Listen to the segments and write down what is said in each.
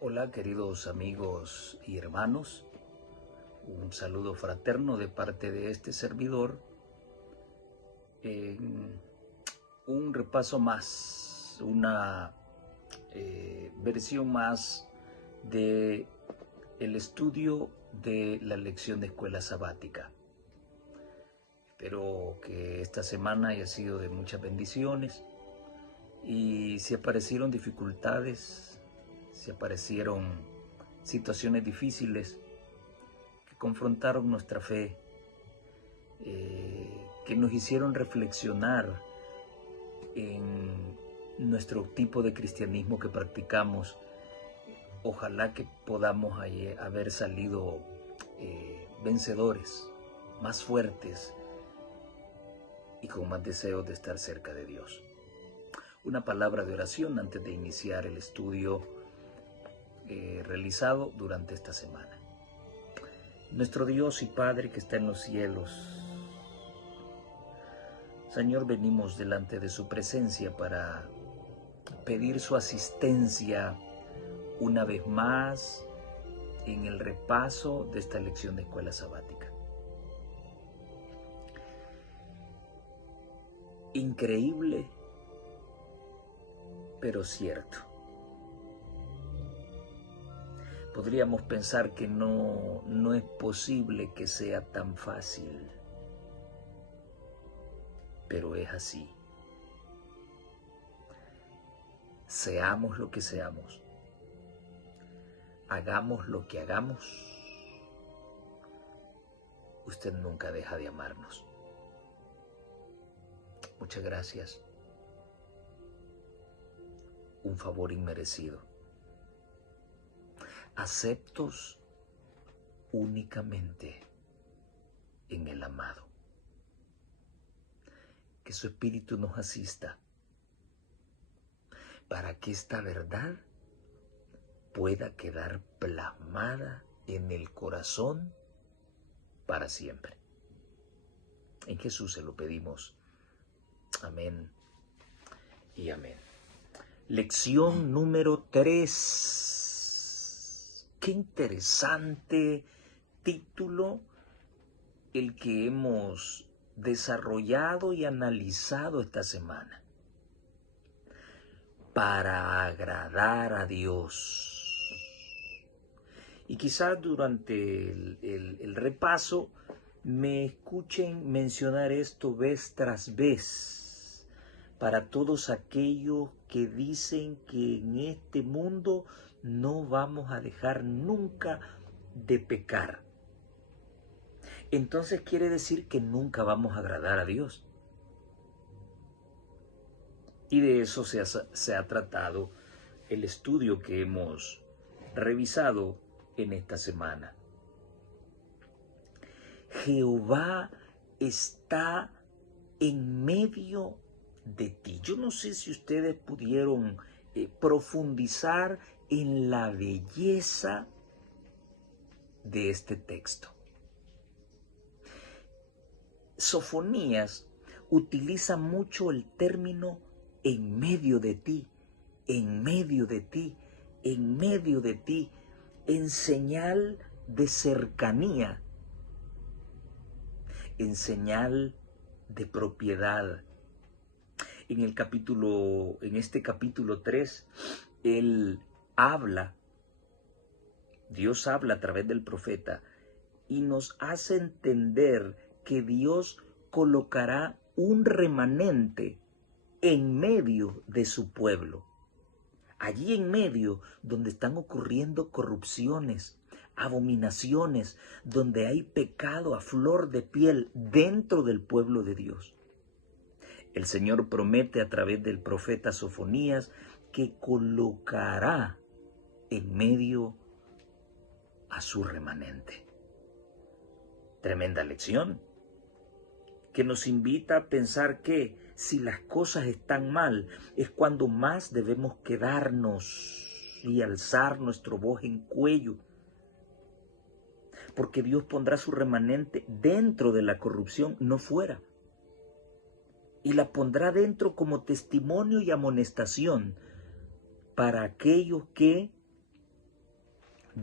Hola queridos amigos y hermanos, un saludo fraterno de parte de este servidor en un repaso más, una versión más de el estudio de la lección de escuela sabática. Espero que esta semana haya sido de muchas bendiciones y si aparecieron dificultades, si aparecieron situaciones difíciles que confrontaron nuestra fe, que nos hicieron reflexionar en nuestro tipo de cristianismo que practicamos, ojalá que podamos haber salido vencedores, más fuertes y con más deseos de estar cerca de Dios. Una palabra de oración antes de iniciar el estudio realizado durante esta semana. Nuestro Dios y Padre que está en los cielos, Señor, venimos delante de su presencia para pedir su asistencia una vez más en el repaso de esta lección de escuela sabática. Increíble, pero cierto. Podríamos pensar que no es posible que sea tan fácil, pero es así. Seamos lo que seamos, hagamos lo que hagamos, usted nunca deja de amarnos. Muchas gracias. Un favor inmerecido. Aceptos únicamente en el amado. Que su espíritu nos asista para que esta verdad pueda quedar plasmada en el corazón para siempre. En Jesús se lo pedimos. Amén y amén. Lección número 3. Qué interesante título el que hemos desarrollado y analizado esta semana. Para agradar a Dios. Y quizás durante el repaso me escuchen mencionar esto vez tras vez, para todos aquellos que dicen que en este mundo no vamos a dejar nunca de pecar. Entonces quiere decir que nunca vamos a agradar a Dios. Y de eso se ha tratado el estudio que hemos revisado en esta semana. Jehová está en medio de ti. Yo no sé si ustedes pudieron profundizar en la belleza de este texto. Sofonías utiliza mucho el término en medio de ti, en medio de ti, en medio de ti, en señal de cercanía, en señal de propiedad. En este capítulo 3, Dios habla a través del profeta y nos hace entender que Dios colocará un remanente en medio de su pueblo. Allí en medio donde están ocurriendo corrupciones, abominaciones, donde hay pecado a flor de piel dentro del pueblo de Dios. El Señor promete a través del profeta Sofonías que colocará en medio a su remanente. Tremenda lección que nos invita a pensar que si las cosas están mal es cuando más debemos quedarnos y alzar nuestro voz en cuello, porque Dios pondrá su remanente dentro de la corrupción, no fuera, y la pondrá dentro como testimonio y amonestación para aquellos que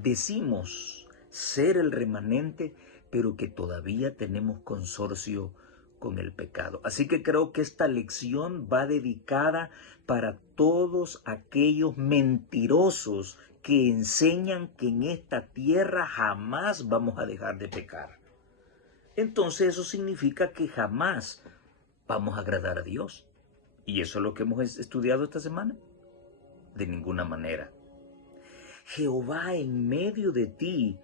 decimos ser el remanente, pero que todavía tenemos consorcio con el pecado. Así que creo que esta lección va dedicada para todos aquellos mentirosos que enseñan que en esta tierra jamás vamos a dejar de pecar. Entonces eso significa que jamás vamos a agradar a Dios. ¿Y eso es lo que hemos estudiado esta semana? De ninguna manera. Jehová en medio de ti.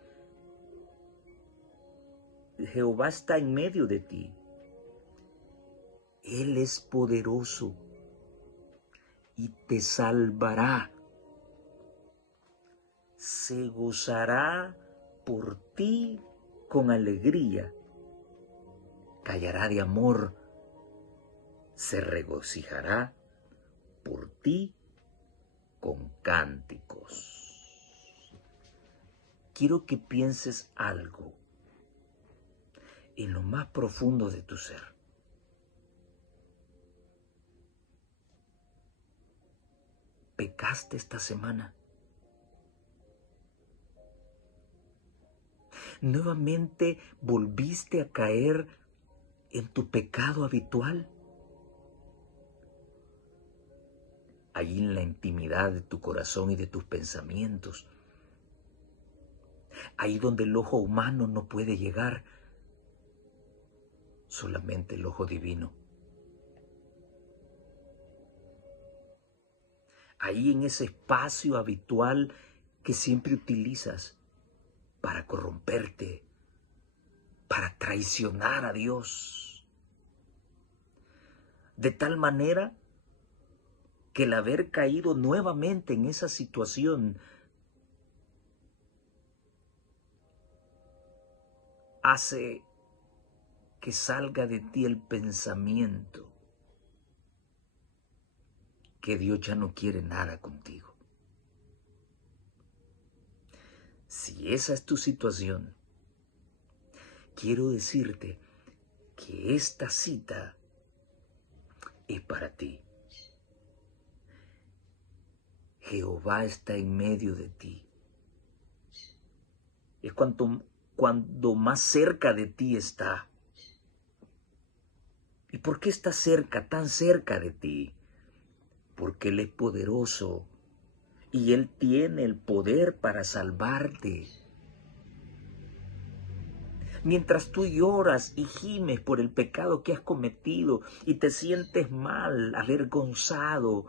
Jehová está en medio de ti. Él es poderoso y te salvará. Se gozará por ti con alegría. Callará de amor. Se regocijará por ti con cánticos. Quiero que pienses algo en lo más profundo de tu ser. ¿Pecaste esta semana? ¿Nuevamente volviste a caer en tu pecado habitual? Allí en la intimidad de tu corazón y de tus pensamientos. Ahí donde el ojo humano no puede llegar. Solamente el ojo divino. Ahí en ese espacio habitual que siempre utilizas para corromperte, para traicionar a Dios. De tal manera que el haber caído nuevamente en esa situación hace que salga de ti el pensamiento que Dios ya no quiere nada contigo. Si esa es tu situación, quiero decirte que esta cita es para ti. Jehová está en medio de ti. Es cuando más cerca de ti está. ¿Y por qué está cerca, tan cerca de ti? Porque Él es poderoso y Él tiene el poder para salvarte. Mientras tú lloras y gimes por el pecado que has cometido y te sientes mal, avergonzado,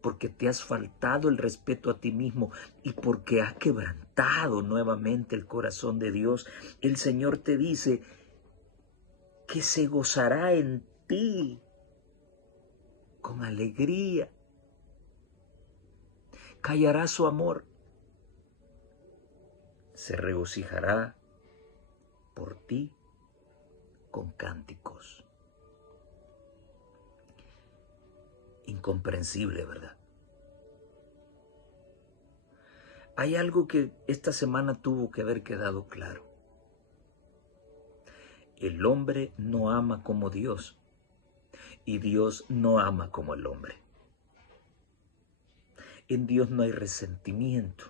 porque te has faltado el respeto a ti mismo y porque has quebrantado nuevamente el corazón de Dios, el Señor te dice que se gozará en ti con alegría. Callará su amor. Se regocijará por ti con cánticos. Incomprensible, ¿verdad? Hay algo que esta semana tuvo que haber quedado claro. El hombre no ama como Dios y Dios no ama como el hombre. En Dios no hay resentimiento.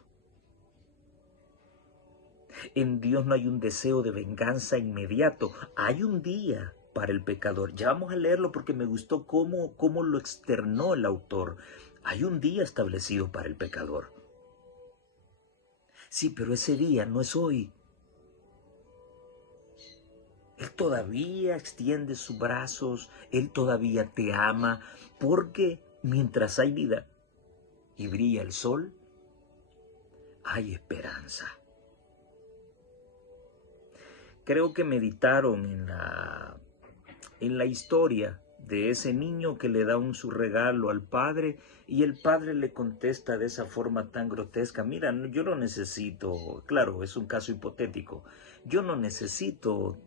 En Dios no hay un deseo de venganza inmediato. Hay un día para el pecador. Ya vamos a leerlo porque me gustó cómo lo externó el autor. Hay un día establecido para el pecador. Sí, pero ese día no es hoy. Él todavía extiende sus brazos, Él todavía te ama, porque mientras hay vida y brilla el sol, hay esperanza. Creo que meditaron en la historia de ese niño que le da su regalo al padre y el padre le contesta de esa forma tan grotesca: mira, yo no necesito, claro, es un caso hipotético, yo no necesito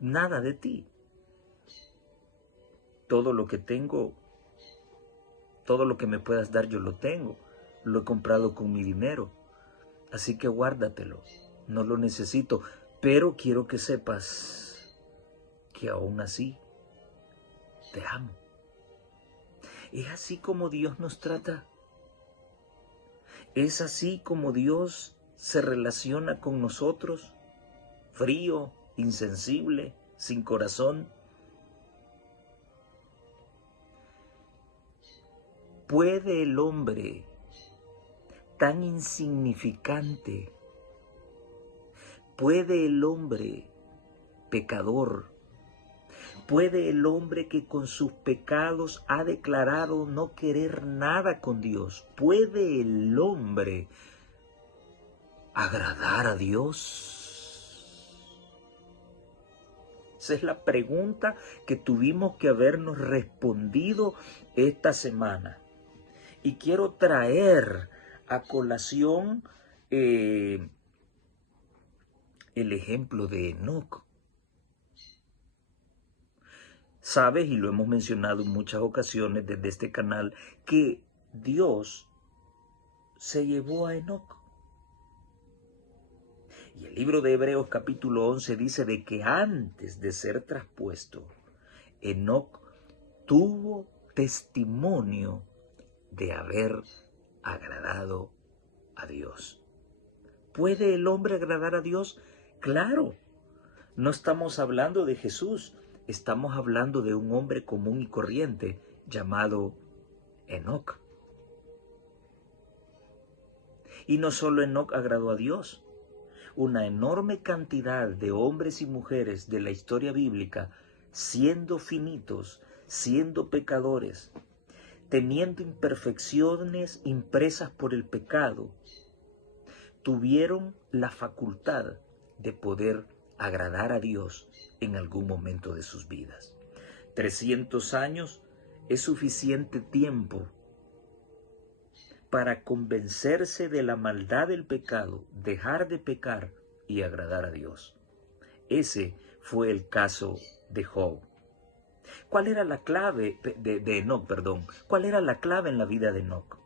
nada de ti. Todo lo que tengo, todo lo que me puedas dar yo lo tengo, lo he comprado con mi dinero, así que guárdatelo, no lo necesito, pero quiero que sepas que aún así te amo. Es así como Dios nos trata. ¿Es así como Dios se relaciona con nosotros? Frío, insensible, sin corazón. ¿Puede el hombre tan insignificante, puede el hombre pecador, puede el hombre que con sus pecados ha declarado no querer nada con Dios, puede el hombre agradar a Dios? Esa es la pregunta que tuvimos que habernos respondido esta semana. Y quiero traer a colación el ejemplo de Enoc. Sabes, y lo hemos mencionado en muchas ocasiones desde este canal, que Dios se llevó a Enoc. Y el libro de Hebreos capítulo 11 dice de que antes de ser traspuesto, Enoc tuvo testimonio de haber agradado a Dios. ¿Puede el hombre agradar a Dios? Claro. No estamos hablando de Jesús, estamos hablando de un hombre común y corriente llamado Enoc. Y no solo Enoc agradó a Dios, una enorme cantidad de hombres y mujeres de la historia bíblica, siendo finitos, siendo pecadores, teniendo imperfecciones impresas por el pecado, tuvieron la facultad de poder agradar a Dios en algún momento de sus vidas. 300 años es suficiente tiempo para convencerse de la maldad del pecado, dejar de pecar y agradar a Dios. Ese fue el caso de Job. ¿Cuál era la clave de Enoc, perdón? ¿Cuál era la clave en la vida de Enoc?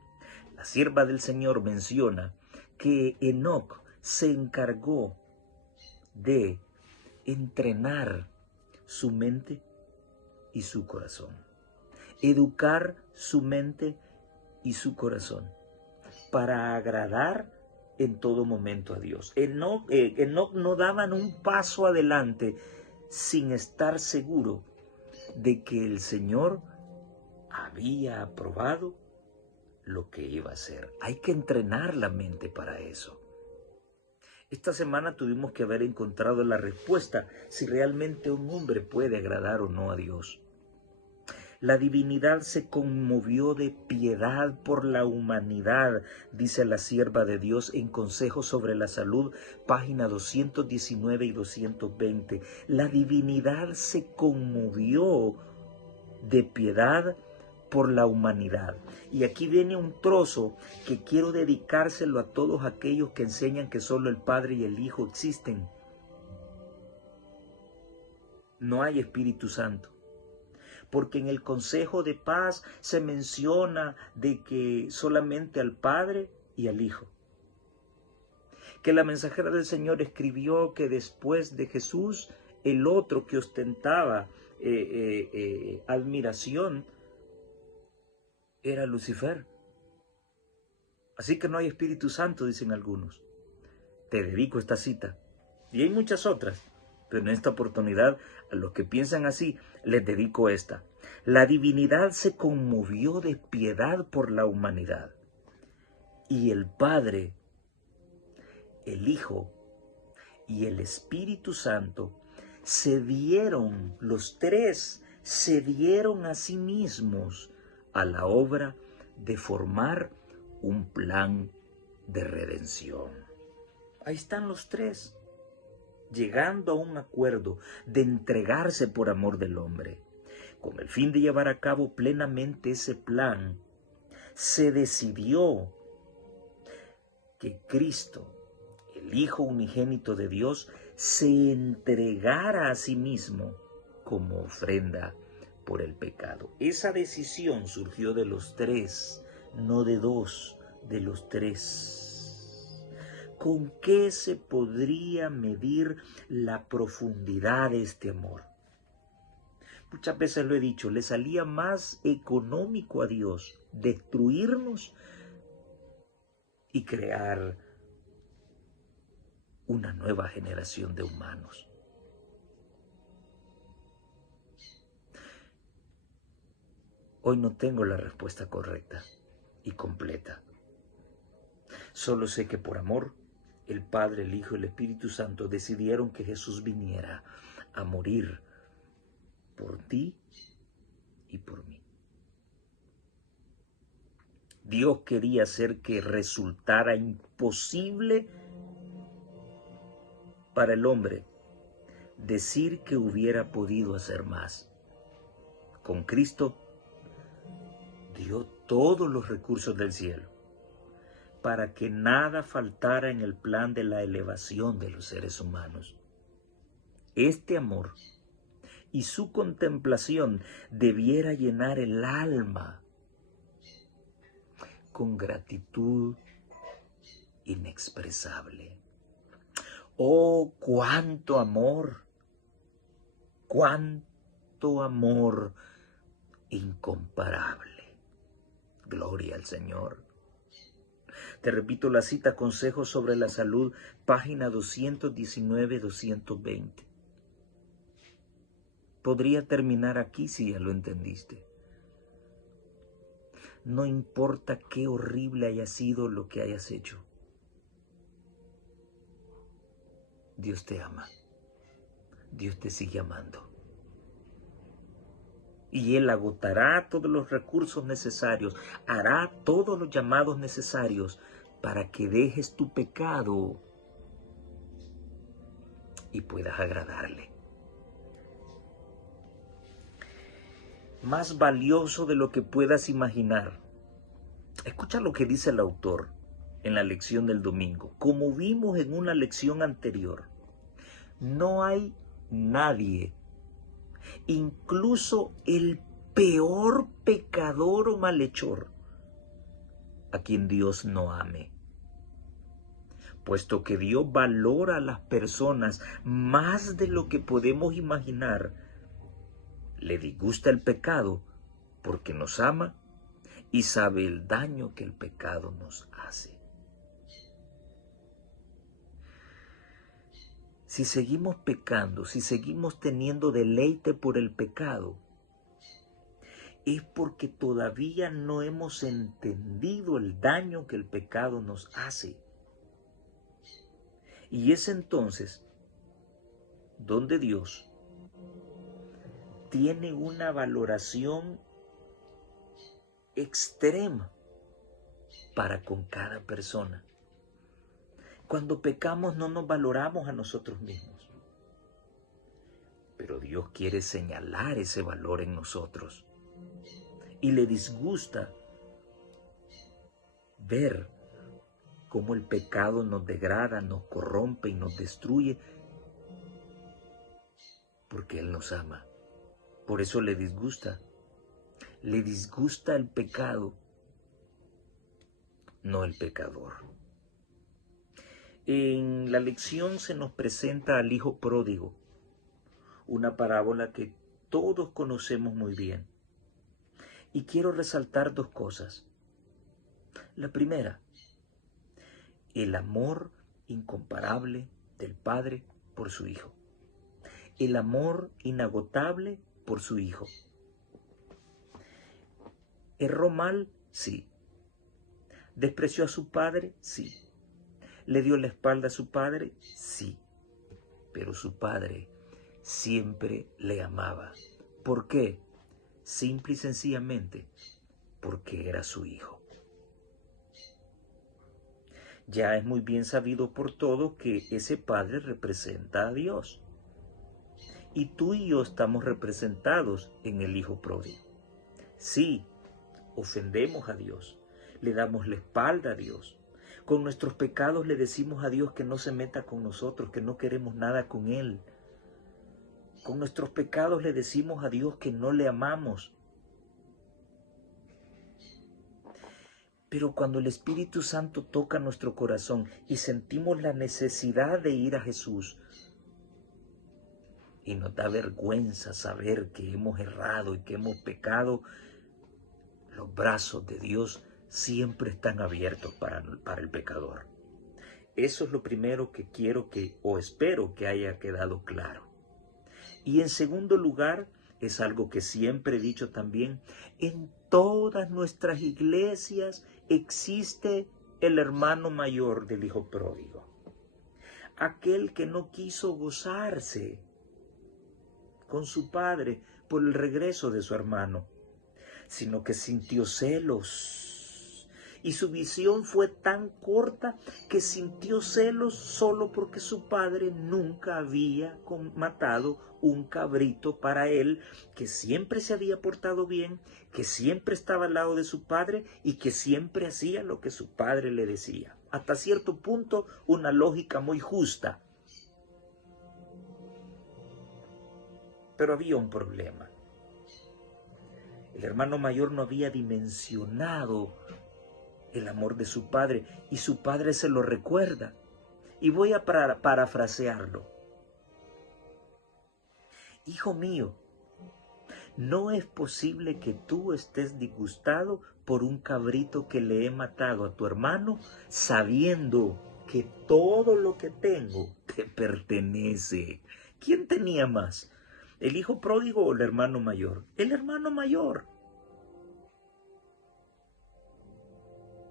La sierva del Señor menciona que Enoc se encargó de entrenar su mente y su corazón, educar su mente y su corazón para agradar en todo momento a Dios. Enoc no daban un paso adelante sin estar seguro de que el Señor había aprobado lo que iba a hacer. Hay que entrenar la mente para eso. Esta semana tuvimos que haber encontrado la respuesta si realmente un hombre puede agradar o no a Dios. La divinidad se conmovió de piedad por la humanidad, dice la sierva de Dios en Consejos sobre la Salud, página 219 y 220. La divinidad se conmovió de piedad por la humanidad. Y aquí viene un trozo que quiero dedicárselo a todos aquellos que enseñan que solo el Padre y el Hijo existen. No hay Espíritu Santo. Porque en el Consejo de Paz se menciona de que solamente al Padre y al Hijo. Que la mensajera del Señor escribió que después de Jesús, el otro que ostentaba admiración era Lucifer. Así que no hay Espíritu Santo, dicen algunos. Te dedico esta cita. Y hay muchas otras, pero en esta oportunidad a los que piensan así les dedico esta. La divinidad se conmovió de piedad por la humanidad. Y el Padre, el Hijo y el Espíritu Santo los tres se dieron a sí mismos a la obra de formar un plan de redención. Ahí están los tres, llegando a un acuerdo de entregarse por amor del hombre. Con el fin de llevar a cabo plenamente ese plan, se decidió que Cristo, el Hijo unigénito de Dios, se entregara a sí mismo como ofrenda por el pecado. Esa decisión surgió de los tres, no de dos, de los tres. ¿Con qué se podría medir la profundidad de este amor? Muchas veces lo he dicho, le salía más económico a Dios destruirnos y crear una nueva generación de humanos. Hoy no tengo la respuesta correcta y completa. Solo sé que por amor, el Padre, el Hijo y el Espíritu Santo decidieron que Jesús viniera a morir por ti y por mí. Dios quería hacer que resultara imposible para el hombre decir que hubiera podido hacer más. Con Cristo dio todos los recursos del cielo para que nada faltara en el plan de la elevación de los seres humanos. Este amor y su contemplación debiera llenar el alma con gratitud inexpresable. ¡Oh, cuánto amor! ¡Cuánto amor incomparable! Gloria al Señor. Te repito la cita, Consejos sobre la Salud, página 219-220. Podría terminar aquí si ya lo entendiste. No importa qué horrible haya sido lo que hayas hecho. Dios te ama. Dios te sigue amando. Y Él agotará todos los recursos necesarios, hará todos los llamados necesarios para que dejes tu pecado y puedas agradarle. Más valioso de lo que puedas imaginar. Escucha lo que dice el autor en la lección del domingo. Como vimos en una lección anterior, no hay nadie, incluso el peor pecador o malhechor, a quien Dios no ame. Puesto que Dios valora a las personas más de lo que podemos imaginar, le disgusta el pecado porque nos ama y sabe el daño que el pecado nos hace. Si seguimos pecando, si seguimos teniendo deleite por el pecado, es porque todavía no hemos entendido el daño que el pecado nos hace. Y es entonces donde Dios tiene una valoración extrema para con cada persona. Cuando pecamos no nos valoramos a nosotros mismos. Pero Dios quiere señalar ese valor en nosotros. Y le disgusta ver cómo el pecado nos degrada, nos corrompe y nos destruye. Porque Él nos ama. Por eso le disgusta. Le disgusta el pecado, no el pecador. En la lección se nos presenta al hijo pródigo, una parábola que todos conocemos muy bien. Y quiero resaltar dos cosas. La primera, el amor incomparable del Padre por su Hijo. El amor inagotable por su Hijo. ¿Erró mal? Sí. ¿Despreció a su padre? Sí. ¿Le dio la espalda a su padre? Sí. Pero su padre siempre le amaba. ¿Por qué? Simple y sencillamente porque era su hijo. Ya es muy bien sabido por todos que ese padre representa a Dios. Y tú y yo estamos representados en el hijo pródigo. Sí, ofendemos a Dios, le damos la espalda a Dios. Con nuestros pecados le decimos a Dios que no se meta con nosotros, que no queremos nada con Él. Con nuestros pecados le decimos a Dios que no le amamos. Pero cuando el Espíritu Santo toca nuestro corazón y sentimos la necesidad de ir a Jesús, y nos da vergüenza saber que hemos errado y que hemos pecado, los brazos de Dios siempre están abiertos para el pecador. Eso es lo primero que quiero o espero que haya quedado claro. Y en segundo lugar, es algo que siempre he dicho también, en todas nuestras iglesias existe el hermano mayor del hijo pródigo. Aquel que no quiso gozarse con su padre por el regreso de su hermano, sino que sintió celos. Y su visión fue tan corta que sintió celos solo porque su padre nunca había matado un cabrito para él, que siempre se había portado bien, que siempre estaba al lado de su padre y que siempre hacía lo que su padre le decía. Hasta cierto punto, una lógica muy justa. Pero había un problema. El hermano mayor no había dimensionado el amor de su padre, y su padre se lo recuerda. Y voy a parafrasearlo. Hijo mío, no es posible que tú estés disgustado por un cabrito que le he matado a tu hermano, sabiendo que todo lo que tengo te pertenece. ¿Quién tenía más? ¿El hijo pródigo o el hermano mayor? El hermano mayor.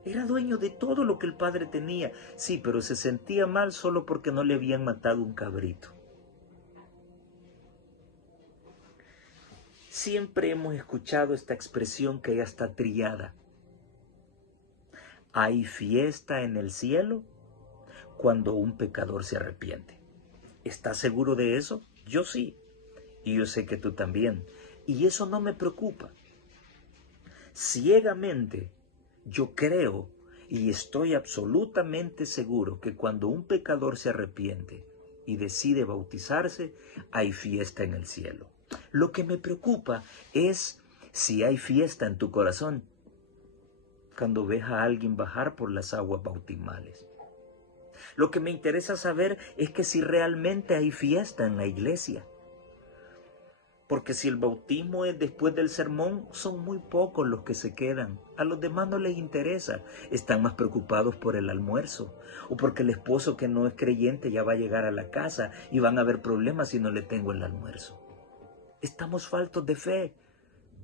Era dueño de todo lo que el padre tenía. Sí, pero se sentía mal solo porque no le habían matado un cabrito. Siempre hemos escuchado esta expresión que ya está trillada. Hay fiesta en el cielo cuando un pecador se arrepiente. ¿Estás seguro de eso? Yo sí. Y yo sé que tú también. Y eso no me preocupa. Ciegamente, yo creo y estoy absolutamente seguro que cuando un pecador se arrepiente y decide bautizarse, hay fiesta en el cielo. Lo que me preocupa es si hay fiesta en tu corazón cuando ves a alguien bajar por las aguas bautismales. Lo que me interesa saber es que si realmente hay fiesta en la iglesia. Porque si el bautismo es después del sermón, son muy pocos los que se quedan. A los demás no les interesa. Están más preocupados por el almuerzo. O porque el esposo que no es creyente ya va a llegar a la casa y van a haber problemas si no le tengo el almuerzo. Estamos faltos de fe.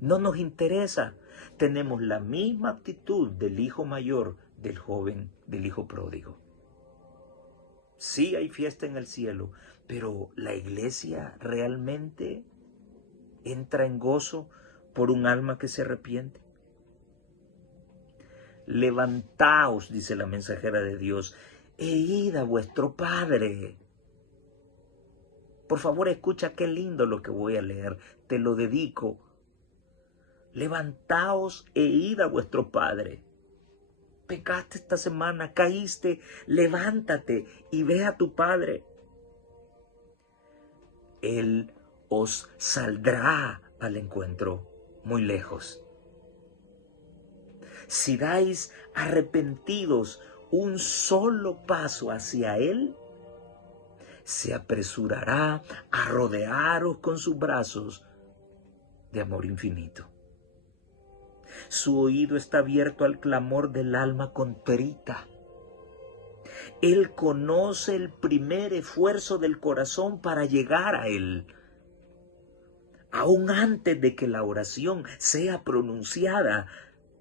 No nos interesa. Tenemos la misma actitud del hijo mayor, del joven, del hijo pródigo. Sí hay fiesta en el cielo, pero la iglesia realmente entra en gozo por un alma que se arrepiente. Levantaos, dice la mensajera de Dios, e id a vuestro Padre. Por favor, escucha qué lindo lo que voy a leer, te lo dedico. Levantaos e id a vuestro Padre. Pecaste esta semana, caíste, levántate y ve a tu Padre. Él os saldrá al encuentro muy lejos. Si dais arrepentidos un solo paso hacia Él, se apresurará a rodearos con sus brazos de amor infinito. Su oído está abierto al clamor del alma contrita. Él conoce el primer esfuerzo del corazón para llegar a Él. Aún antes de que la oración sea pronunciada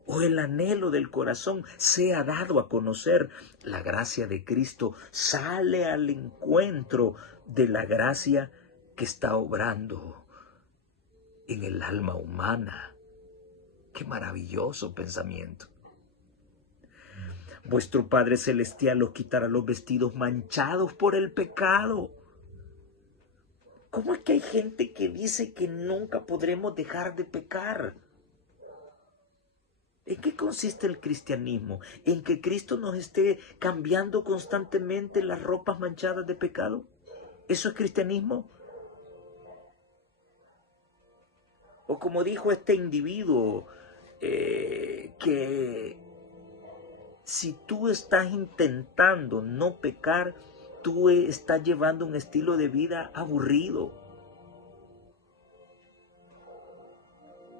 o el anhelo del corazón sea dado a conocer, la gracia de Cristo sale al encuentro de la gracia que está obrando en el alma humana. ¡Qué maravilloso pensamiento! Vuestro Padre Celestial os quitará los vestidos manchados por el pecado. ¿Cómo es que hay gente que dice que nunca podremos dejar de pecar? ¿En qué consiste el cristianismo? ¿En que Cristo nos esté cambiando constantemente las ropas manchadas de pecado? ¿Eso es cristianismo? O como dijo este individuo, que si tú estás intentando no pecar, tú estás llevando un estilo de vida aburrido.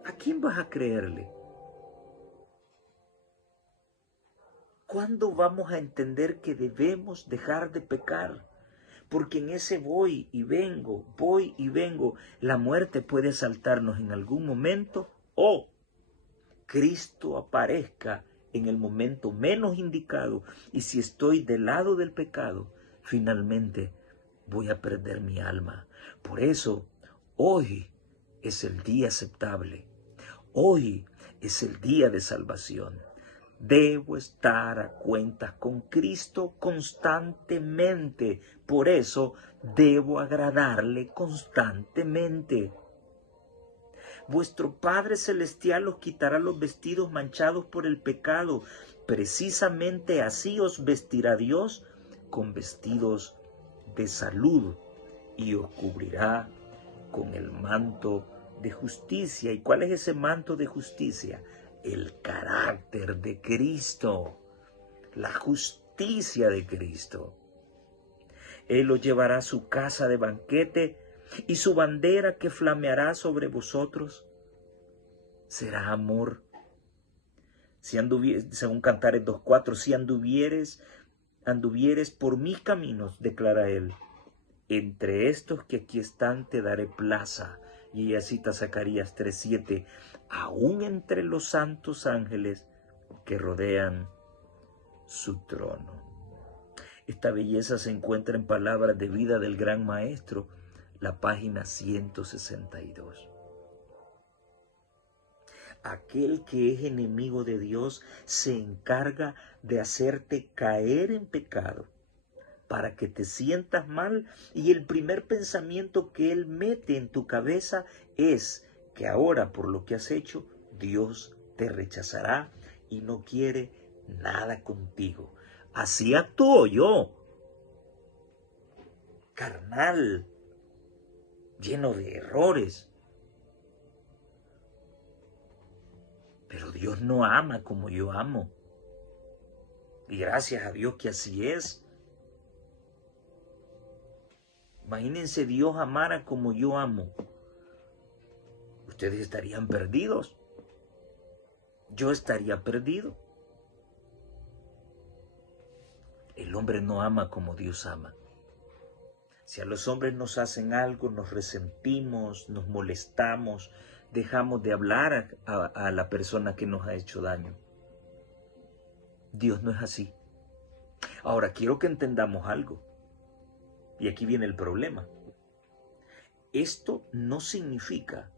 ¿A quién vas a creerle? ¿Cuándo vamos a entender que debemos dejar de pecar? Porque en ese voy y vengo, la muerte puede asaltarnos en algún momento o Cristo aparezca en el momento menos indicado, y si estoy del lado del pecado, finalmente voy a perder mi alma. Por eso, hoy es el día aceptable. Hoy es el día de salvación. Debo estar a cuentas con Cristo constantemente. Por eso debo agradarle constantemente. Vuestro Padre Celestial os quitará los vestidos manchados por el pecado. Precisamente así os vestirá Dios con vestidos de salud y os cubrirá con el manto de justicia. ¿Y cuál es ese manto de justicia? El carácter de Cristo, la justicia de Cristo. Él os llevará a su casa de banquete, y su bandera que flameará sobre vosotros será amor. Según Cantares 2:4, si anduvieres por mis caminos, declara él, entre estos que aquí están te daré plaza. Y ella cita Zacarías 3:7, aún entre los santos ángeles que rodean su trono. Esta belleza se encuentra en Palabras de Vida del Gran Maestro, la página 162. Aquel que es enemigo de Dios se encarga de hacerte caer en pecado para que te sientas mal, y el primer pensamiento que él mete en tu cabeza es que ahora, por lo que has hecho, Dios te rechazará y no quiere nada contigo. Así actúo yo, carnal, lleno de errores. Pero Dios no ama como yo amo. Y gracias a Dios que así es. Imagínense Dios amara como yo amo. Ustedes estarían perdidos. Yo estaría perdido. El hombre no ama como Dios ama. Si a los hombres nos hacen algo, nos resentimos, nos molestamos, dejamos de hablar a la persona que nos ha hecho daño. Dios no es así. Ahora, quiero que entendamos algo. Y aquí viene el problema. Esto no significa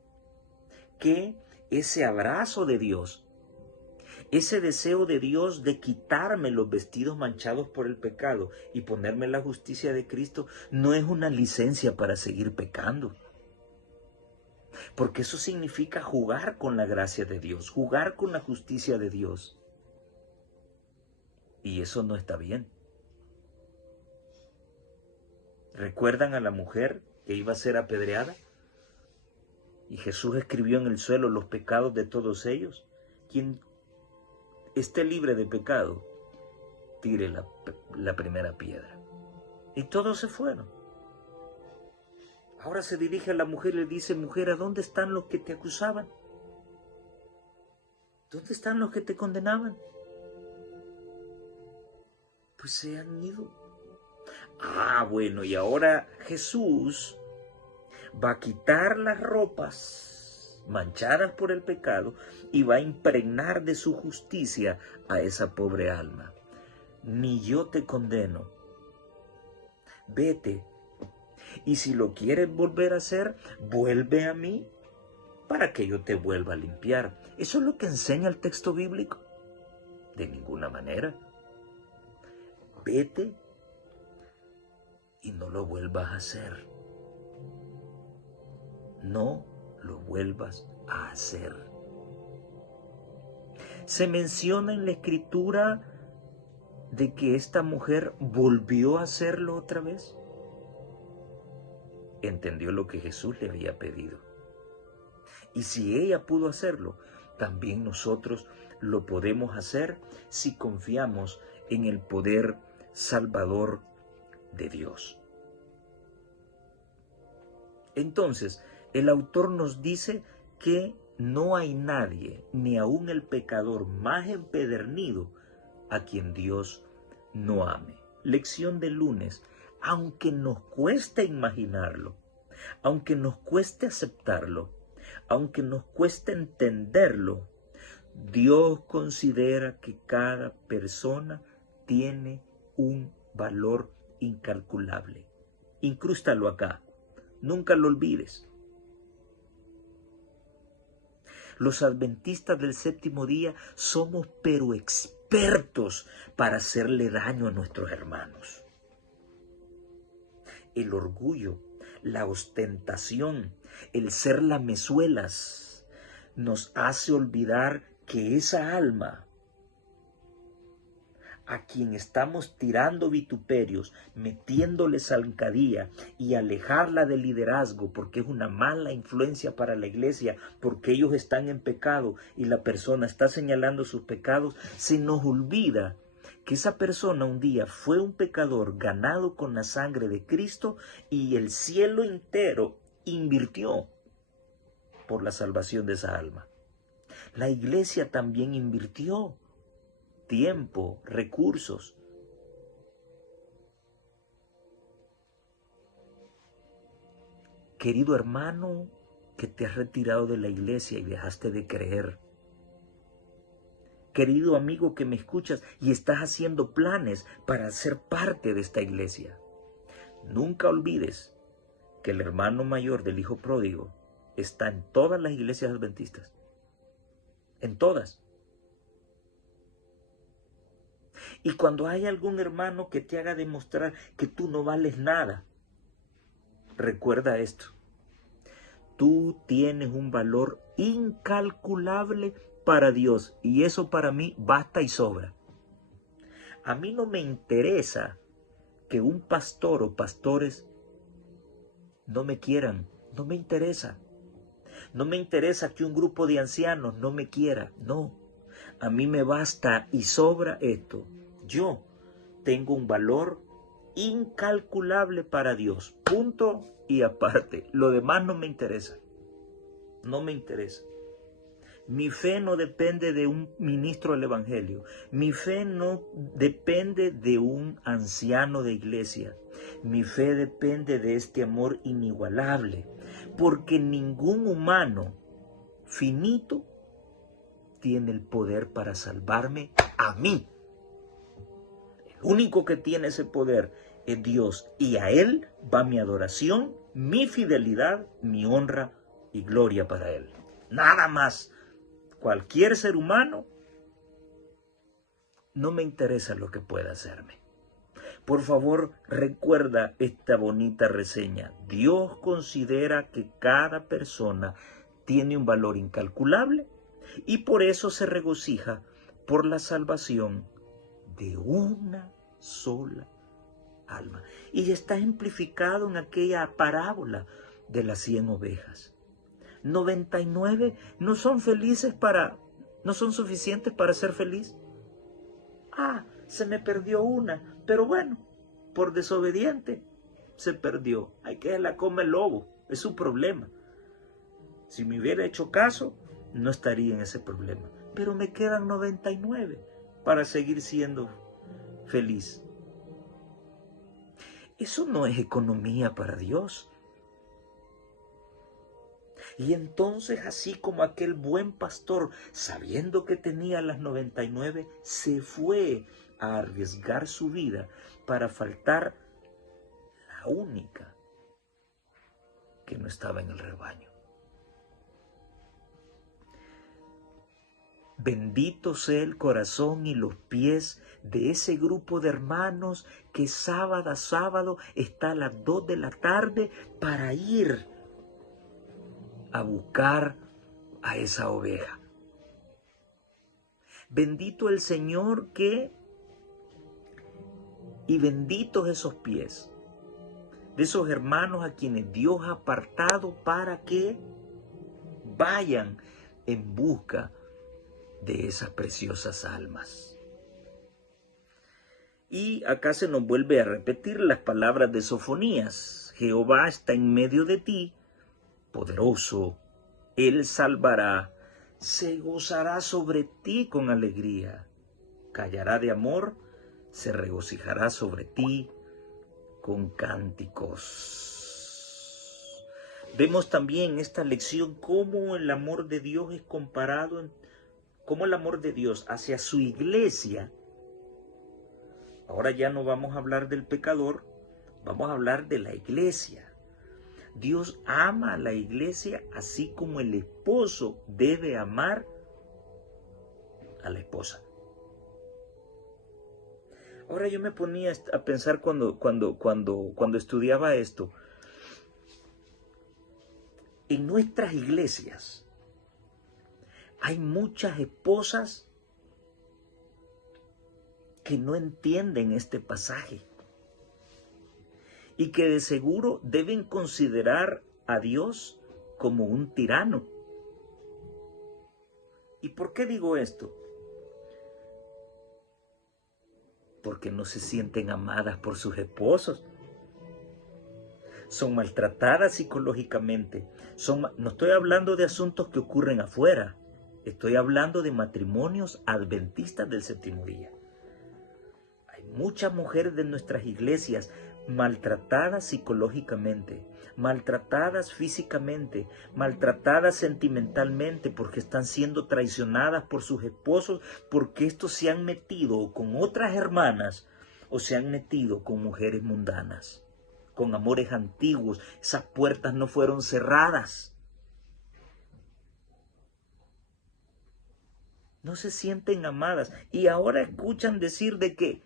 que ese abrazo de Dios, ese deseo de Dios de quitarme los vestidos manchados por el pecado y ponerme la justicia de Cristo, no es una licencia para seguir pecando. Porque eso significa jugar con la gracia de Dios, jugar con la justicia de Dios. Y eso no está bien. ¿Recuerdan a la mujer que iba a ser apedreada? Y Jesús escribió en el suelo los pecados de todos ellos. Quien esté libre de pecado, tire la primera piedra. Y todos se fueron. Ahora se dirige a la mujer y le dice, mujer, ¿a dónde están los que te acusaban? ¿Dónde están los que te condenaban? Pues se han ido. Ah, bueno, y ahora Jesús va a quitar las ropas manchadas por el pecado y va a impregnar de su justicia a esa pobre alma. Ni yo te condeno. Vete. Y si lo quieres volver a hacer, vuelve a mí para que yo te vuelva a limpiar. ¿Eso es lo que enseña el texto bíblico? De ninguna manera. Vete y no lo vuelvas a hacer. No lo vuelvas a hacer. Se menciona en la Escritura de que esta mujer volvió a hacerlo otra vez. Entendió lo que Jesús le había pedido. Y si ella pudo hacerlo, también nosotros lo podemos hacer si confiamos en el poder salvador de Dios. Entonces, el autor nos dice que no hay nadie, ni aun el pecador más empedernido, a quien Dios no ame. Lección de lunes. Aunque nos cueste imaginarlo, aunque nos cueste aceptarlo, aunque nos cueste entenderlo, Dios considera que cada persona tiene un valor incalculable. Incrústalo acá. Nunca lo olvides. Los adventistas del séptimo día somos pero expertos para hacerle daño a nuestros hermanos. El orgullo, la ostentación, el ser lamezuelas, nos hace olvidar que esa alma a quien estamos tirando vituperios, metiéndole zancadilla y alejarla del liderazgo porque es una mala influencia para la iglesia, porque ellos están en pecado y la persona está señalando sus pecados, se nos olvida que esa persona un día fue un pecador ganado con la sangre de Cristo y el cielo entero invirtió por la salvación de esa alma. La iglesia también invirtió tiempo, recursos. Querido hermano que te has retirado de la iglesia y dejaste de creer. Querido amigo que me escuchas y estás haciendo planes para ser parte de esta iglesia. Nunca olvides que el hermano mayor del hijo pródigo está en todas las iglesias adventistas. En todas. Y cuando hay algún hermano que te haga demostrar que tú no vales nada, recuerda esto. Tú tienes un valor incalculable para Dios y eso para mí basta y sobra. A mí no me interesa que un pastor o pastores no me quieran, no me interesa. No me interesa que un grupo de ancianos no me quiera, no. A mí me basta y sobra esto. Yo tengo un valor incalculable para Dios. Punto y aparte. Lo demás no me interesa. No me interesa. Mi fe no depende de un ministro del Evangelio. Mi fe no depende de un anciano de iglesia. Mi fe depende de este amor inigualable. Porque ningún humano finito tiene el poder para salvarme a mí. El único que tiene ese poder es Dios. Y a Él va mi adoración, mi fidelidad, mi honra y gloria para Él. Nada más. Cualquier ser humano, no me interesa lo que pueda hacerme. Por favor, recuerda esta bonita reseña. Dios considera que cada persona tiene un valor incalculable y por eso se regocija por la salvación de una sola alma. Y está ejemplificado en aquella parábola de las 100 ovejas. 99 no son no son suficientes para ser feliz. Se me perdió una, pero bueno, por desobediente se perdió. Hay que la come el lobo, es su problema. Si me hubiera hecho caso, no estaría en ese problema. Pero me quedan 99 para seguir siendo feliz. Eso no es economía para Dios. Y entonces, así como aquel buen pastor, sabiendo que tenía las 99, se fue a arriesgar su vida para faltar la única que no estaba en el rebaño. Bendito sea el corazón y los pies de ese grupo de hermanos que sábado a sábado está a las 2 de la tarde para ir a buscar a esa oveja. Bendito el Señor y benditos esos pies de esos hermanos a quienes Dios ha apartado para que vayan en busca de esas preciosas almas. Y acá se nos vuelve a repetir las palabras de Sofonías. Jehová está en medio de ti, poderoso, Él salvará, se gozará sobre ti con alegría. callará de amor, se regocijará sobre ti con cánticos. Vemos también en esta lección cómo el amor de Dios es comparado, cómo el amor de Dios hacia su iglesia. Ahora ya no vamos a hablar del pecador, vamos a hablar de la iglesia. Dios ama a la iglesia así como el esposo debe amar a la esposa. Ahora yo me ponía a pensar cuando estudiaba esto. En nuestras iglesias hay muchas esposas que no entienden este pasaje y que de seguro deben considerar a Dios como un tirano. ¿Y por qué digo esto? Porque no se sienten amadas por sus esposos. Son maltratadas psicológicamente. No estoy hablando de asuntos que ocurren afuera. Estoy hablando de matrimonios adventistas del séptimo día. Hay muchas mujeres de nuestras iglesias maltratadas psicológicamente, maltratadas físicamente, maltratadas sentimentalmente porque están siendo traicionadas por sus esposos, porque estos se han metido con otras hermanas o se han metido con mujeres mundanas, con amores antiguos. Esas puertas no fueron cerradas. No se sienten amadas y ahora escuchan decir de que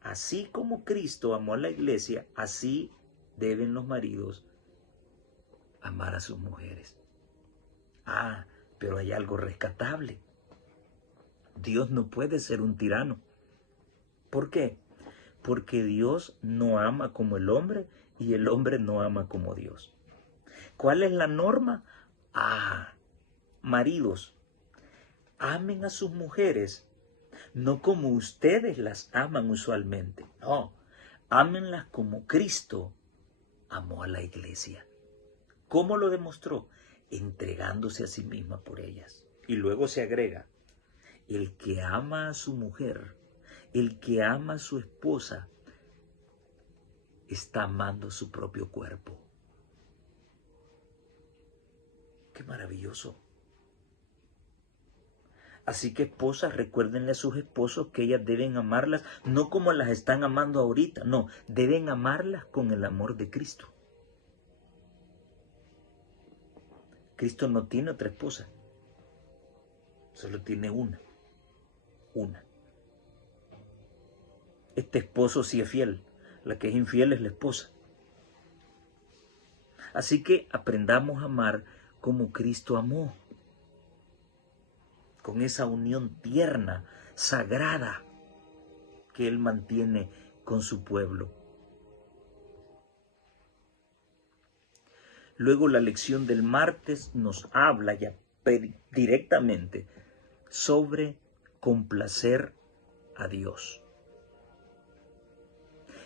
así como Cristo amó a la iglesia, así deben los maridos amar a sus mujeres. Ah, pero hay algo rescatable. Dios no puede ser un tirano. ¿Por qué? Porque Dios no ama como el hombre y el hombre no ama como Dios. ¿Cuál es la norma? Maridos, amen a sus mujeres, no como ustedes las aman usualmente. No, ámenlas como Cristo amó a la iglesia. ¿Cómo lo demostró? Entregándose a sí misma por ellas. Y luego se agrega, el que ama a su mujer, el que ama a su esposa, está amando su propio cuerpo. ¡Qué maravilloso! Así que esposas, recuérdenle a sus esposos que ellas deben amarlas, no como las están amando ahorita, no, deben amarlas con el amor de Cristo. Cristo no tiene otra esposa, solo tiene una. Este esposo sí es fiel, la que es infiel es la esposa. Así que aprendamos a amar como Cristo amó, con esa unión tierna, sagrada, que Él mantiene con su pueblo. Luego la lección del martes nos habla ya directamente sobre complacer a Dios.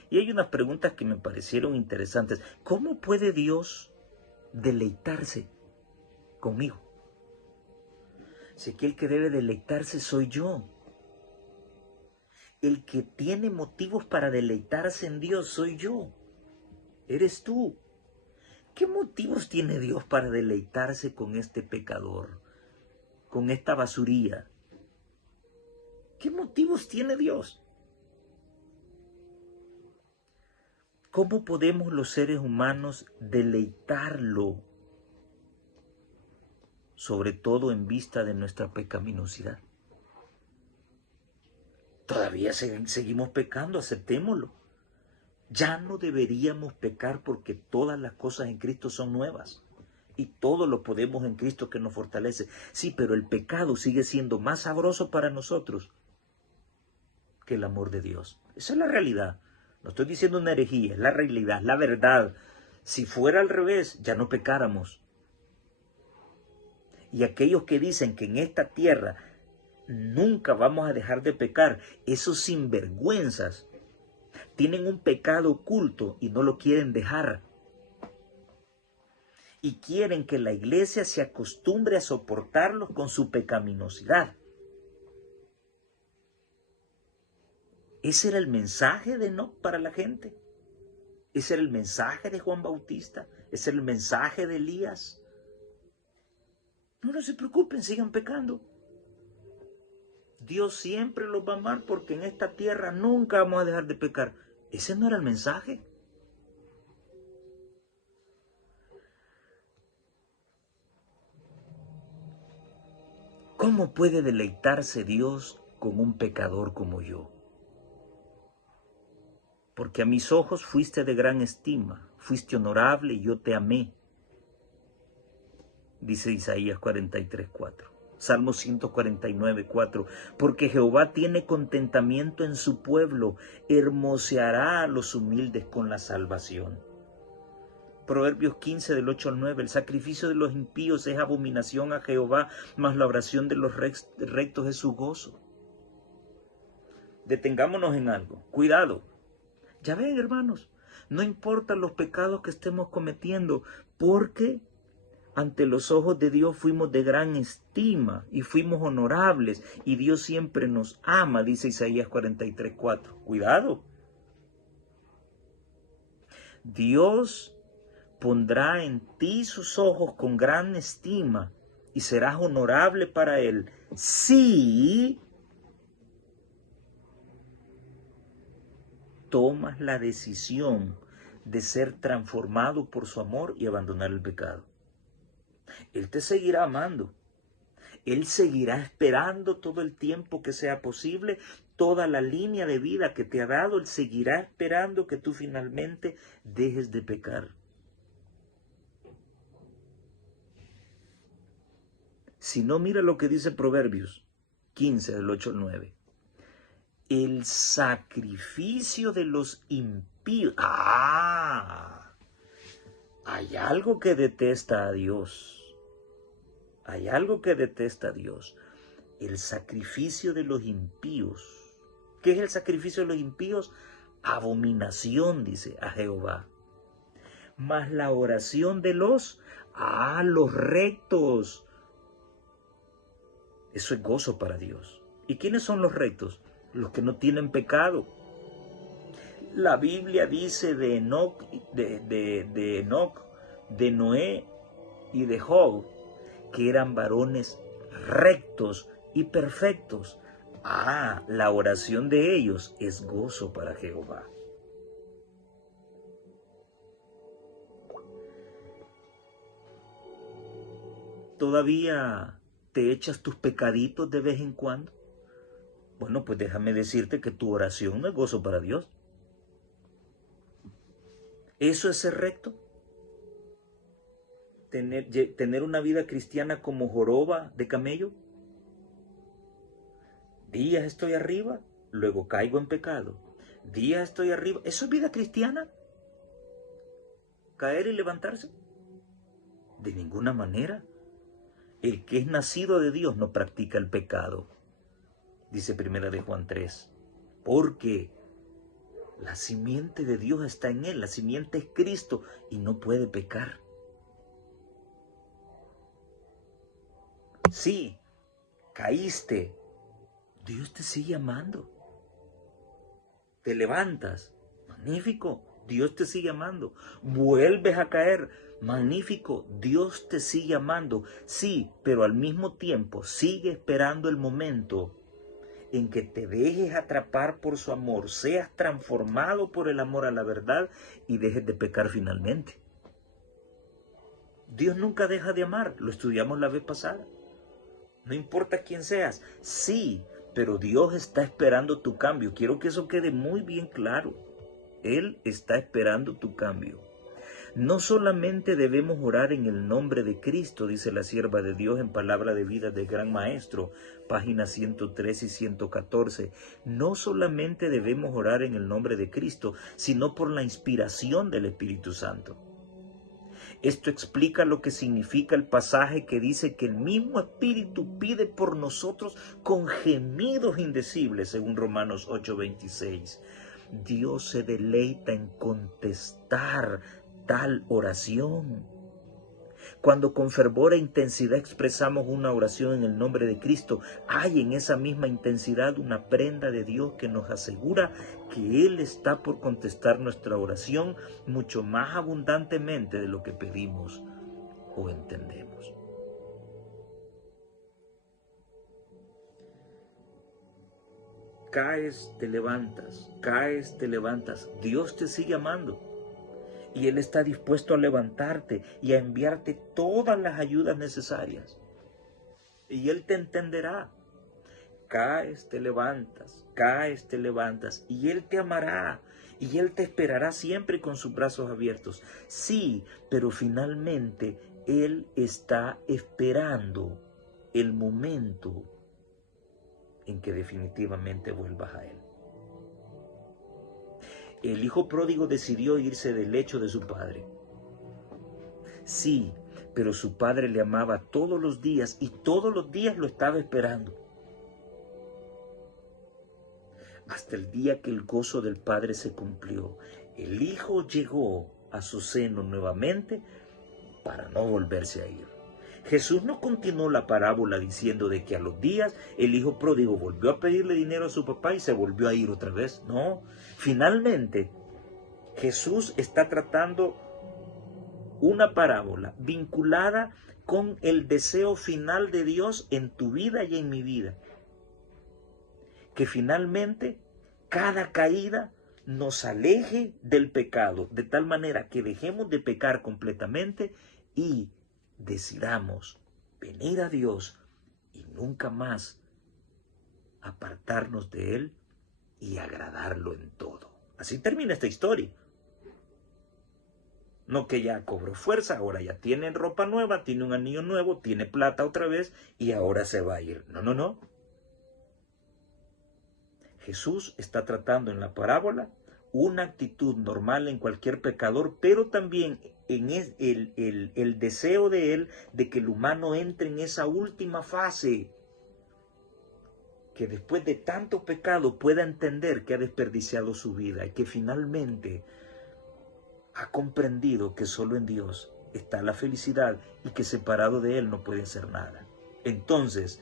Y hay unas preguntas que me parecieron interesantes. ¿Cómo puede Dios deleitarse conmigo? Si aquí el que debe deleitarse soy yo. El que tiene motivos para deleitarse en Dios soy yo. Eres tú. ¿Qué motivos tiene Dios para deleitarse con este pecador? Con esta basuría. ¿Qué motivos tiene Dios? ¿Cómo podemos los seres humanos deleitarlo? Sobre todo en vista de nuestra pecaminosidad. Todavía seguimos pecando, aceptémoslo. Ya no deberíamos pecar porque todas las cosas en Cristo son nuevas. Y todo lo podemos en Cristo que nos fortalece. Sí, pero el pecado sigue siendo más sabroso para nosotros que el amor de Dios. Esa es la realidad. No estoy diciendo una herejía, es la realidad, es la verdad. Si fuera al revés, ya no pecáramos. Y aquellos que dicen que en esta tierra nunca vamos a dejar de pecar, esos sinvergüenzas tienen un pecado oculto y no lo quieren dejar. Y quieren que la iglesia se acostumbre a soportarlos con su pecaminosidad. Ese era el mensaje de Enoc para la gente. Ese era el mensaje de Juan Bautista. Ese era el mensaje de Elías. No se preocupen, sigan pecando. Dios siempre los va a amar porque en esta tierra nunca vamos a dejar de pecar. Ese no era el mensaje. ¿Cómo puede deleitarse Dios con un pecador como yo? Porque a mis ojos fuiste de gran estima, fuiste honorable y yo te amé. Dice Isaías 43:4. Salmo 149:4. Porque Jehová tiene contentamiento en su pueblo, hermoseará a los humildes con la salvación. Proverbios 15 del 8 al 9. El sacrificio de los impíos es abominación a Jehová, mas la oración de los rectos es su gozo. Detengámonos en algo. Cuidado. Ya ven, hermanos, no importa los pecados que estemos cometiendo, porque ante los ojos de Dios fuimos de gran estima y fuimos honorables y Dios siempre nos ama, dice Isaías 43:4. Cuidado. Dios pondrá en ti sus ojos con gran estima y serás honorable para Él si tomas la decisión de ser transformado por su amor y abandonar el pecado. Él te seguirá amando. Él seguirá esperando todo el tiempo que sea posible, toda la línea de vida que te ha dado. Él seguirá esperando que tú finalmente dejes de pecar. Si no, mira lo que dice Proverbios 15, del 8 al 9. El sacrificio de los impíos. Hay algo que detesta a Dios. Hay algo que detesta a Dios. El sacrificio de los impíos. ¿Qué es el sacrificio de los impíos? Abominación, dice, a Jehová. Mas la oración de los rectos. Eso es gozo para Dios. ¿Y quiénes son los rectos? Los que no tienen pecado. La Biblia dice de Enoc, de Enoc, de Noé y de Job, que eran varones rectos y perfectos. La oración de ellos es gozo para Jehová. ¿Todavía te echas tus pecaditos de vez en cuando? Bueno, pues déjame decirte que tu oración no es gozo para Dios. ¿Eso es ser recto? ¿Tener una vida cristiana como joroba de camello? Días estoy arriba, luego caigo en pecado. Días estoy arriba. ¿Eso es vida cristiana? ¿Caer y levantarse? De ninguna manera. El que es nacido de Dios no practica el pecado. Dice 1 de Juan 3. Porque la simiente de Dios está en él. La simiente es Cristo y no puede pecar. Sí, caíste. Dios te sigue amando. Te levantas. Magnífico. Dios te sigue amando. Vuelves a caer. Magnífico. Dios te sigue amando. Sí, pero al mismo tiempo sigue esperando el momento en que te dejes atrapar por su amor, seas transformado por el amor a la verdad y dejes de pecar finalmente. Dios nunca deja de amar, lo estudiamos la vez pasada. No importa quién seas, sí, pero Dios está esperando tu cambio. Quiero que eso quede muy bien claro. Él está esperando tu cambio. No solamente debemos orar en el nombre de Cristo, dice la sierva de Dios en Palabra de Vida del Gran Maestro, páginas 103 y 114. No solamente debemos orar en el nombre de Cristo, sino por la inspiración del Espíritu Santo. Esto explica lo que significa el pasaje que dice que el mismo Espíritu pide por nosotros con gemidos indecibles, según Romanos 8:26. Dios se deleita en contestar tal oración. Cuando con fervor e intensidad expresamos una oración en el nombre de Cristo, hay en esa misma intensidad una prenda de Dios que nos asegura que Él está por contestar nuestra oración mucho más abundantemente de lo que pedimos o entendemos. Caes, te levantas, caes, te levantas. Dios te sigue amando. Y Él está dispuesto a levantarte y a enviarte todas las ayudas necesarias. Y Él te entenderá. Caes, te levantas, y Él te amará. Y Él te esperará siempre con sus brazos abiertos. Sí, pero finalmente Él está esperando el momento en que definitivamente vuelvas a Él. El hijo pródigo decidió irse del lecho de su padre. Sí, pero su padre le amaba todos los días y todos los días lo estaba esperando. Hasta el día que el gozo del padre se cumplió, el hijo llegó a su seno nuevamente para no volverse a ir. Jesús no continuó la parábola diciendo de que a los días el hijo pródigo volvió a pedirle dinero a su papá y se volvió a ir otra vez. No, finalmente Jesús está tratando una parábola vinculada con el deseo final de Dios en tu vida y en mi vida. Que finalmente cada caída nos aleje del pecado, de tal manera que dejemos de pecar completamente y decidamos venir a Dios y nunca más apartarnos de Él y agradarlo en todo. Así termina esta historia. No que ya cobró fuerza, ahora ya tiene ropa nueva, tiene un anillo nuevo, tiene plata otra vez y ahora se va a ir. No, no, no. Jesús está tratando en la parábola una actitud normal en cualquier pecador, pero también en el deseo de Él de que el humano entre en esa última fase, que después de tanto pecado pueda entender que ha desperdiciado su vida y que finalmente ha comprendido que solo en Dios está la felicidad y que separado de Él no puede hacer nada. Entonces,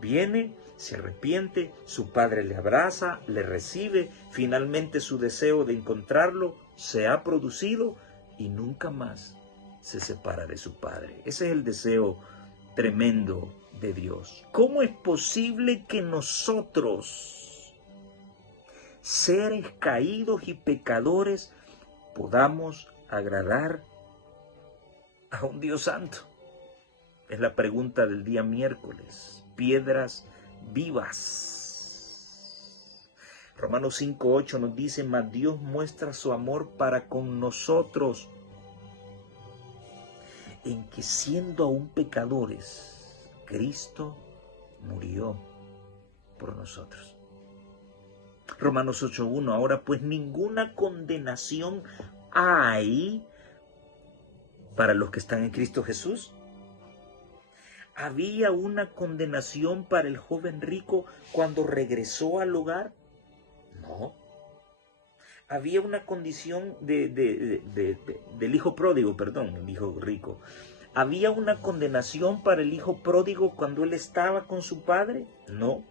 viene, se arrepiente, su padre le abraza, le recibe, finalmente su deseo de encontrarlo se ha producido y nunca más se separa de su padre. Ese es el deseo tremendo de Dios. ¿Cómo es posible que nosotros, seres caídos y pecadores, podamos agradar a un Dios santo? Es la pregunta del día miércoles. Piedras vivas. Romanos 5:8 nos dice: mas Dios muestra su amor para con nosotros, en que siendo aún pecadores, Cristo murió por nosotros. Romanos 8:1, ahora pues ninguna condenación hay para los que están en Cristo Jesús. ¿Había una condenación para el joven rico cuando regresó al hogar? No. Había una condición del hijo pródigo, el hijo rico. ¿Había una condenación para el hijo pródigo cuando él estaba con su padre? No.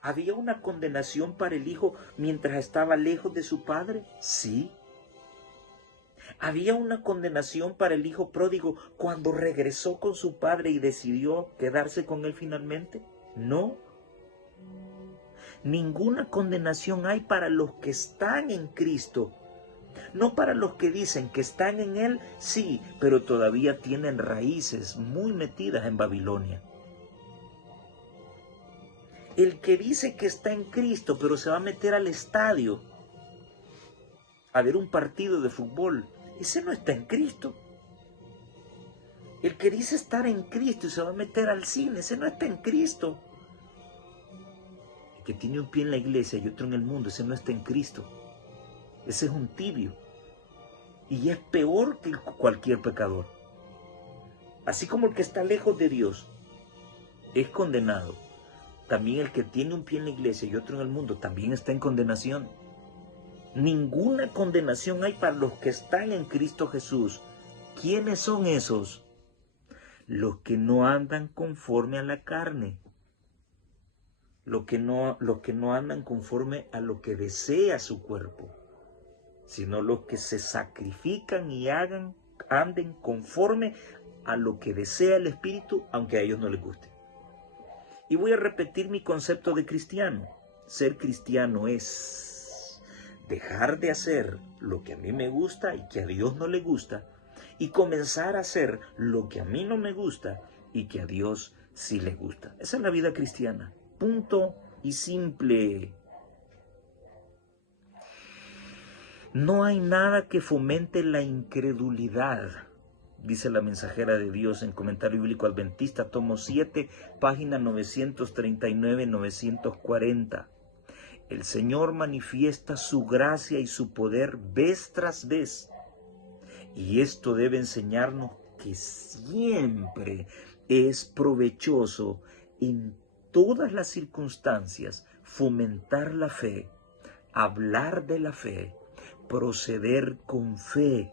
¿Había una condenación para el hijo mientras estaba lejos de su padre? Sí. ¿Había una condenación para el hijo pródigo cuando regresó con su padre y decidió quedarse con él finalmente? No. Ninguna condenación hay para los que están en Cristo. No para los que dicen que están en Él, sí, pero todavía tienen raíces muy metidas en Babilonia. El que dice que está en Cristo, pero se va a meter al estadio a ver un partido de fútbol, ese no está en Cristo. El que dice estar en Cristo y se va a meter al cine, ese no está en Cristo. El que tiene un pie en la iglesia y otro en el mundo, ese no está en Cristo. Ese es un tibio. Y es peor que cualquier pecador. Así como el que está lejos de Dios es condenado, también el que tiene un pie en la iglesia y otro en el mundo también está en condenación. Ninguna condenación hay para los que están en Cristo Jesús. ¿Quiénes son esos? Los que no andan conforme a la carne. Los que no andan conforme a lo que desea su cuerpo, sino los que se sacrifican y anden conforme a lo que desea el Espíritu, aunque a ellos no les guste. Y voy a repetir mi concepto de cristiano. Ser cristiano es dejar de hacer lo que a mí me gusta y que a Dios no le gusta, y comenzar a hacer lo que a mí no me gusta y que a Dios sí le gusta. Esa es la vida cristiana. Punto y simple. No hay nada que fomente la incredulidad, dice la mensajera de Dios en Comentario Bíblico Adventista, tomo 7, página 939-940. El Señor manifiesta su gracia y su poder vez tras vez. Y esto debe enseñarnos que siempre es provechoso en todas las circunstancias fomentar la fe, hablar de la fe, proceder con fe.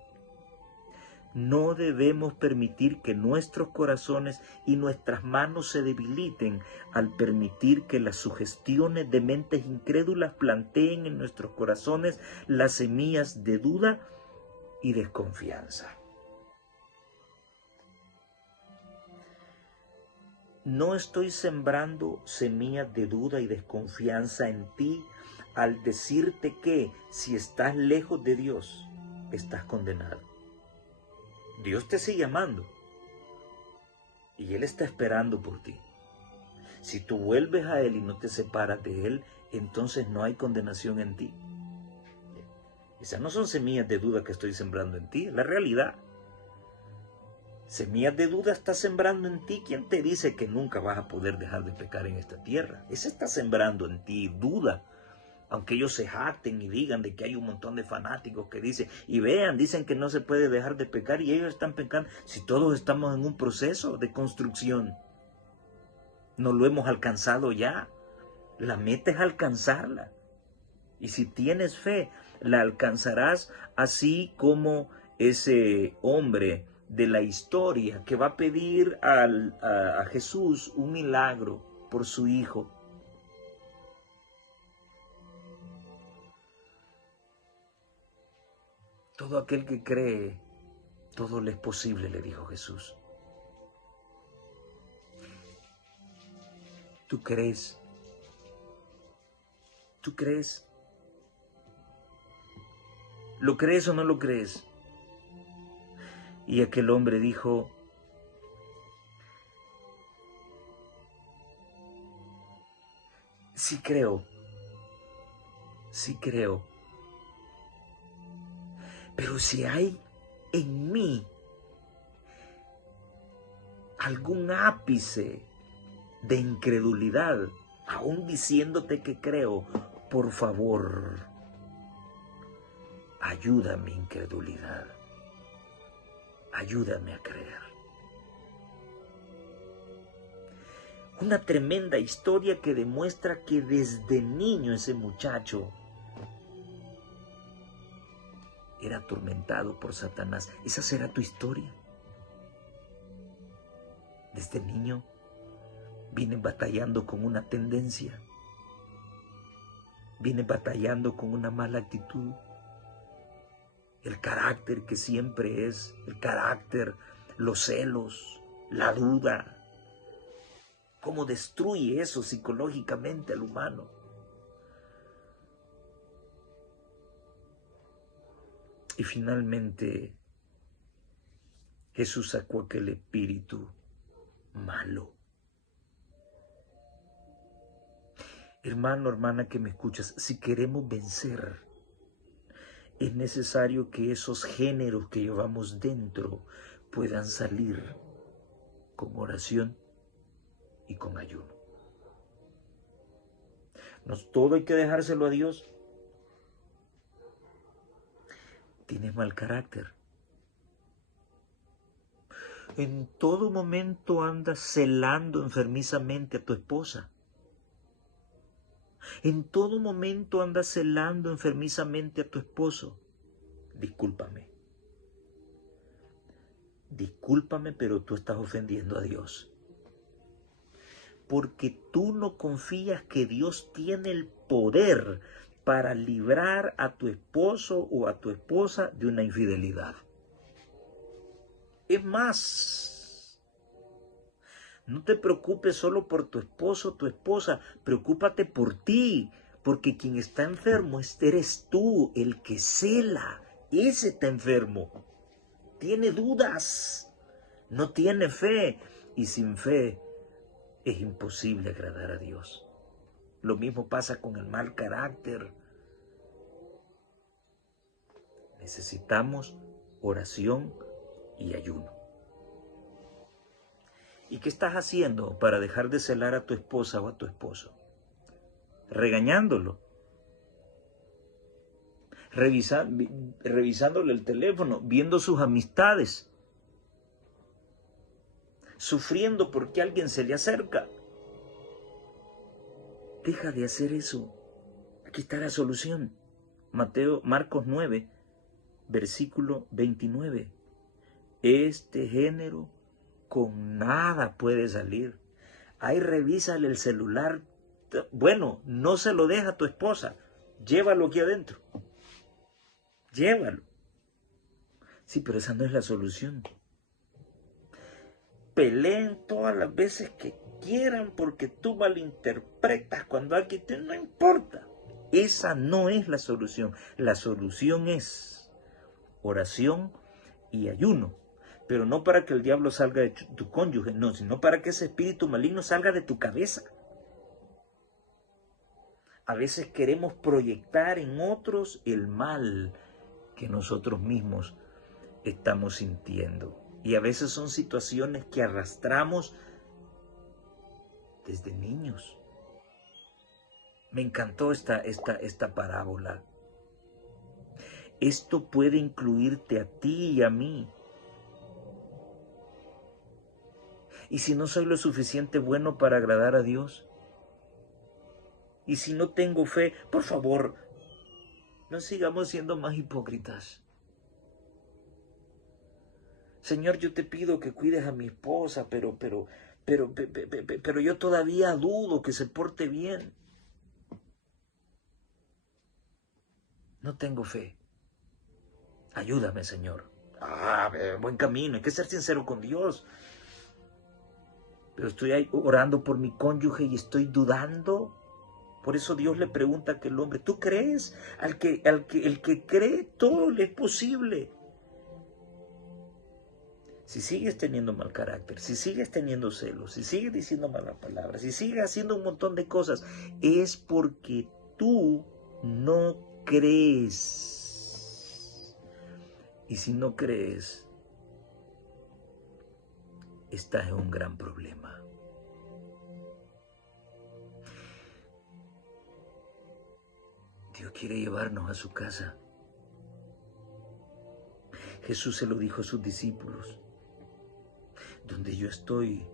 No debemos permitir que nuestros corazones y nuestras manos se debiliten al permitir que las sugestiones de mentes incrédulas planteen en nuestros corazones las semillas de duda y desconfianza. No estoy sembrando semillas de duda y desconfianza en ti al decirte que si estás lejos de Dios, estás condenado. Dios te sigue amando y Él está esperando por ti. Si tú vuelves a Él y no te separas de Él, entonces no hay condenación en ti. Esas no son semillas de duda que estoy sembrando en ti, es la realidad. Semillas de duda está sembrando en ti. ¿Quién te dice que nunca vas a poder dejar de pecar en esta tierra? Ese está sembrando en ti duda. Aunque ellos se jacten y digan de que hay un montón de fanáticos que dicen, y vean, dicen que no se puede dejar de pecar y ellos están pecando. Si todos estamos en un proceso de construcción, no lo hemos alcanzado ya. La meta es alcanzarla. Y si tienes fe, la alcanzarás, así como ese hombre de la historia que va a pedir a Jesús un milagro por su hijo. Todo aquel que cree, todo le es posible, le dijo Jesús. ¿Tú crees? ¿Tú crees? ¿Lo crees o no lo crees? Y aquel hombre dijo, sí creo, sí creo. Pero si hay en mí algún ápice de incredulidad, aún diciéndote que creo, por favor, ayuda a mi incredulidad. Ayúdame a creer. Una tremenda historia que demuestra que desde niño ese muchacho era atormentado por Satanás. ¿Esa será tu historia? Desde niño vienen batallando con una tendencia. Vienen batallando con una mala actitud. El carácter que siempre es, el carácter, los celos, la duda. ¿Cómo destruye eso psicológicamente al humano? Y finalmente Jesús sacó aquel espíritu malo. Hermano, hermana que me escuchas, si queremos vencer, es necesario que esos géneros que llevamos dentro puedan salir con oración y con ayuno. No todo hay que dejárselo a Dios. Tienes mal carácter. En todo momento andas celando enfermizamente a tu esposa. En todo momento andas celando enfermizamente a tu esposo. Discúlpame. discúlpame, pero tú estás ofendiendo a Dios. Porque tú no confías que Dios tiene el poder para librar a tu esposo o a tu esposa de una infidelidad. Es más, no te preocupes solo por tu esposo o tu esposa, preocúpate por ti, porque quien está enfermo eres tú, el que cela. Ese está enfermo, tiene dudas, no tiene fe, y sin fe es imposible agradar a Dios. Lo mismo pasa con el mal carácter. Necesitamos oración y ayuno. ¿Y qué estás haciendo para dejar de celar a tu esposa o a tu esposo? Regañándolo. Revisándole el teléfono, viendo sus amistades. Sufriendo porque alguien se le acerca. Deja de hacer eso. Aquí está la solución. Marcos 9, versículo 29. Este género con nada puede salir. Ahí revísale el celular. Bueno, no se lo deja a tu esposa. Llévalo aquí adentro. Llévalo. Sí, pero esa no es la solución. Peleen todas las veces que quieran porque tú malinterpretas cuando alguien te... No importa. Esa no es la solución. La solución es oración y ayuno. Pero no para que el diablo salga de tu cónyuge, no, sino para que ese espíritu maligno salga de tu cabeza. A veces queremos proyectar en otros el mal que nosotros mismos estamos sintiendo. Y a veces son situaciones que arrastramos desde niños. Me encantó esta parábola. Esto puede incluirte a ti y a mí. ¿Y si no soy lo suficiente bueno para agradar a Dios? ¿Y si no tengo fe? Por favor, no sigamos siendo más hipócritas. Señor, yo te pido que cuides a mi esposa, pero yo todavía dudo que se porte bien. No tengo fe. Ayúdame, Señor. Buen camino, hay que ser sincero con Dios. Pero estoy ahí orando por mi cónyuge y estoy dudando. Por eso Dios le pregunta a aquel hombre, ¿tú crees? El que cree, todo le es posible. Si sigues teniendo mal carácter, si sigues teniendo celos, si sigues diciendo malas palabras, si sigues haciendo un montón de cosas, es porque tú no crees. Y si no crees, estás en un gran problema. Dios quiere llevarnos a su casa. Jesús se lo dijo a sus discípulos. Donde yo estoy,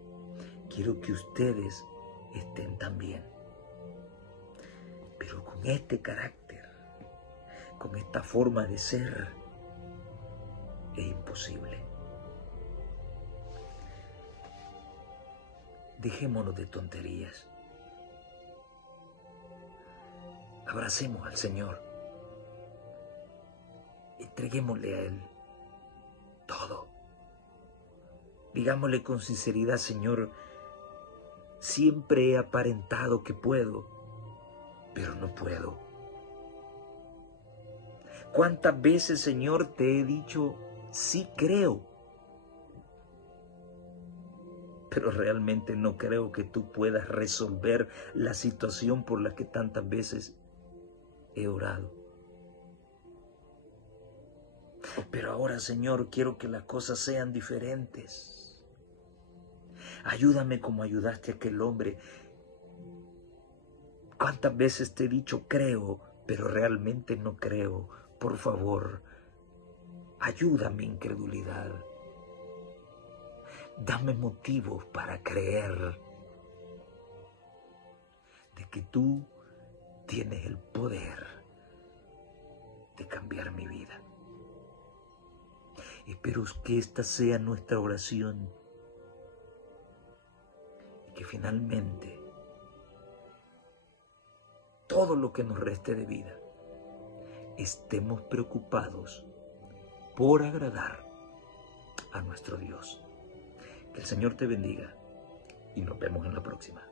quiero que ustedes estén también. Pero con este carácter, con esta forma de ser, es imposible. Dejémonos de tonterías. Abracemos al Señor. Entreguémosle a Él todo. Digámosle con sinceridad, Señor, siempre he aparentado que puedo, pero no puedo. ¿Cuántas veces, Señor, te he dicho, sí creo? Pero realmente no creo que tú puedas resolver la situación por la que tantas veces he orado. Pero ahora, Señor, quiero que las cosas sean diferentes. Ayúdame como ayudaste a aquel hombre. ¿Cuántas veces te he dicho creo, pero realmente no creo? Por favor, ayuda a mi incredulidad. Dame motivos para creer de que tú tienes el poder de cambiar mi vida. pero que esta sea nuestra oración y que finalmente todo lo que nos reste de vida estemos preocupados por agradar a nuestro Dios. Que el Señor te bendiga y nos vemos en la próxima.